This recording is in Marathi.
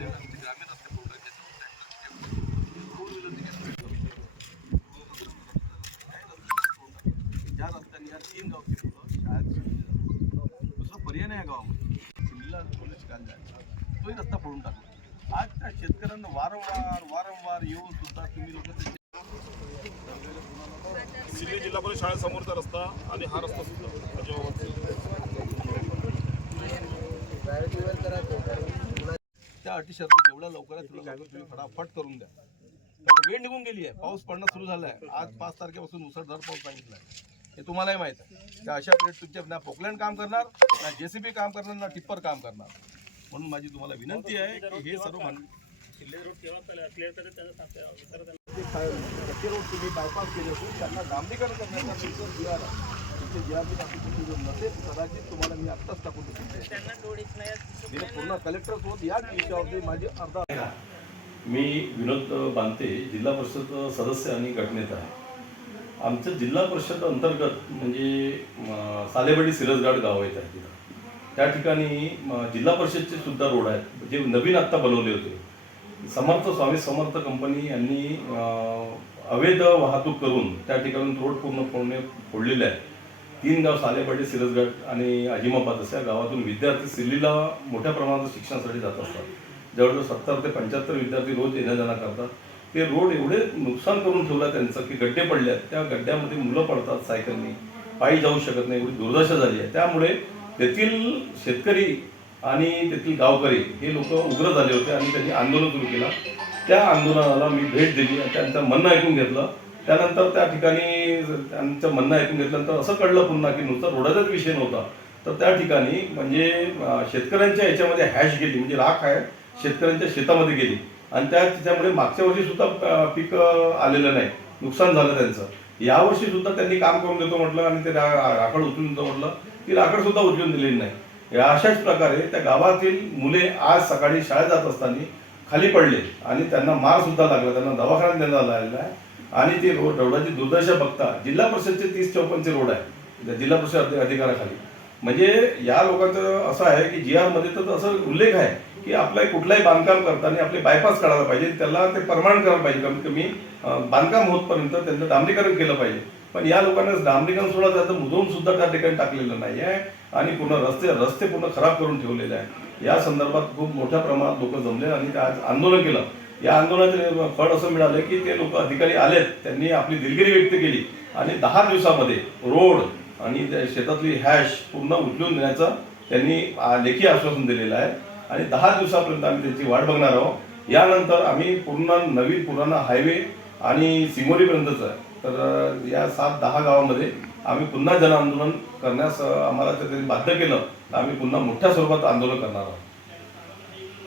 त्या रस्त्याने या तीन गावची मुलं शाळेत दुसरा पर्याय नाही गावामध्ये शिल्ला शिकायला जायचा तोही रस्ता फोडून टाकला आज त्या शेतकऱ्यांना वारंवार वारंवार येऊन सुद्धा तुम्ही लोक सिल्ली जिल्हा परिषद शाळेसमोरचा रस्ता आणि हा रस्ता सुद्धा त्या अटी शर्ती जेवढ्या लवकर तेवढ्या लवकर तुम्ही फटाफट करून द्या. कारण वेळ निघून गेली आहे. पाऊस पडणं सुरू झालाय. आहे आज पाच तारखेपासून मुसळधार पाऊस सांगितला आहे. हे तुम्हालाही माहीत आहे. त्या अशा पिरियड तुमच्या ना पोकलँड काम करणार ना जेसीबी काम करणार ना टिप्पर काम करणार. म्हणून माझी तुम्हाला विनंती आहे की हे सर्व कच्चे रोड तुम्ही बायपास केले असून त्यांना डांबरीकरण करण्याचा तुमचं जी आर आहे तुमचे जी आर नसेल कदाचित तुम्हाला मी आत्ताच टाकून देतो. मी पूर्ण कलेक्टर सोबत या विषयावरती माझी अर्धा मी विनोद बांते जिल्हा परिषद सदस्य आणि गटनेता. आहे आमचं जिल्हा परिषद अंतर्गत म्हणजे म, सालेवाडी सिरसगाड गाव आहेत आहे तिथं त्या ठिकाणी जिल्हा परिषदचे सुद्धा रोड आहेत. जे नवीन आत्ता बनवले होते. समर्थ स्वामी समर्थ कंपनी यांनी अवैध वाहतूक करून त्या ठिकाणी रोड पूर्णपणे फोडलेले आहेत. तीन गाव सालेपाटी सिरसगड आणि अजिमाबाद अशा गावातून विद्यार्थी सिल्लीला मोठ्या प्रमाणात शिक्षणासाठी जात असतात. जवळजवळ सत्तर ते पंच्याहत्तर विद्यार्थी रोज येण्याजाणं करतात. ते रोड एवढे नुकसान करून ठेवलं त्यांचं की गड्डे पडले आहेत. त्या गड्ड्यामध्ये मुलं पडतात सायकलनी. पायी जाऊ शकत नाही. एवढी दुर्दशा झाली आहे. त्यामुळे तेथील शेतकरी आणि तेथील गावकरी हे लोक उग्र झाले होते आणि त्यांनी आंदोलन सुरू केलं. त्या आंदोलनाला मी भेट दिली आणि त्यांचं म्हणणं ऐकून घेतलं. त्यानंतर त्या ठिकाणी त्यांचं म्हणणं ऐकून घेतल्यानंतर असं कळलं पुन्हा की नुसतं रोडाचाच विषय नव्हता. तर त्या ठिकाणी म्हणजे शेतकऱ्यांच्या याच्यामध्ये हॅश गेली म्हणजे राख आहे शेतकऱ्यांच्या शेतामध्ये गेली. आणि त्या त्याच्यामुळे मागच्या वर्षी सुद्धा पीक आलेलं नाही. नुकसान झालं त्यांचं. यावर्षी सुद्धा त्यांनी काम करून देतो म्हटलं आणि ते रा- राखड उचलून देतो म्हटलं ती राखड सुद्धा उचलून दिलेली नाही. या अशाच प्रकारे त्या गावातील मुले आज सकाळी शाळेत जात असताना खाली पडले आणि त्यांना मार सुद्धा लागला त्यांना दवाखान्यात नेण्यात आलेला आहे. आणि ती रोड रोडाची दुर्दशा बघता जिल्हा परिषदचे तीस चौपन्नचे रोड आहे. जिल्हा परिषद अधिकाराखाली. म्हणजे या लोकांचं असं आहे की जी आरमध्ये तर असं उल्लेख आहे की आपला कुठलाही बांधकाम करताना आपले बायपास काढायला पाहिजे. त्याला ते परमाण करायला पाहिजे. कमीत कमी बांधकाम होतपर्यंत त्यांचं डांबरीकरण केलं पाहिजे. पण या लोकांना डांबरीकरण सोडा जातं मुजवून सुद्धा त्या ठिकाणी टाकलेलं नाही आहे. आणि पूर्ण रस्ते रस्ते पूर्ण खराब करून ठेवलेले आहे या संदर्भात खूप मोठ्या प्रमाणात लोक जमले आणि आज आंदोलन केलं. या आंदोलनाचे फळ असं मिळालं की ते लोक अधिकारी आलेत. त्यांनी आपली दिलगिरी व्यक्त केली. आणि दहा दिवसामध्ये रोड आणि त्या शेतातली हॅश पूर्ण उचलून देण्याचं त्यांनी लेखी आश्वासन दिलेलं आहे. आणि दहा दिवसापर्यंत आम्ही त्यांची वाट बघणार आहोत. यानंतर आम्ही पूर्ण नवीन पुराणा हायवे आणि सिमोरीपर्यंतच आहे. तर या सात दहा गावामध्ये आम्ही पुन्हा जनआंदोलन करण्यास आम्हाला त्यांनी बाध्य केलं. तर आम्ही पुन्हा मोठ्या स्वरूपात आंदोलन करणार आहोत.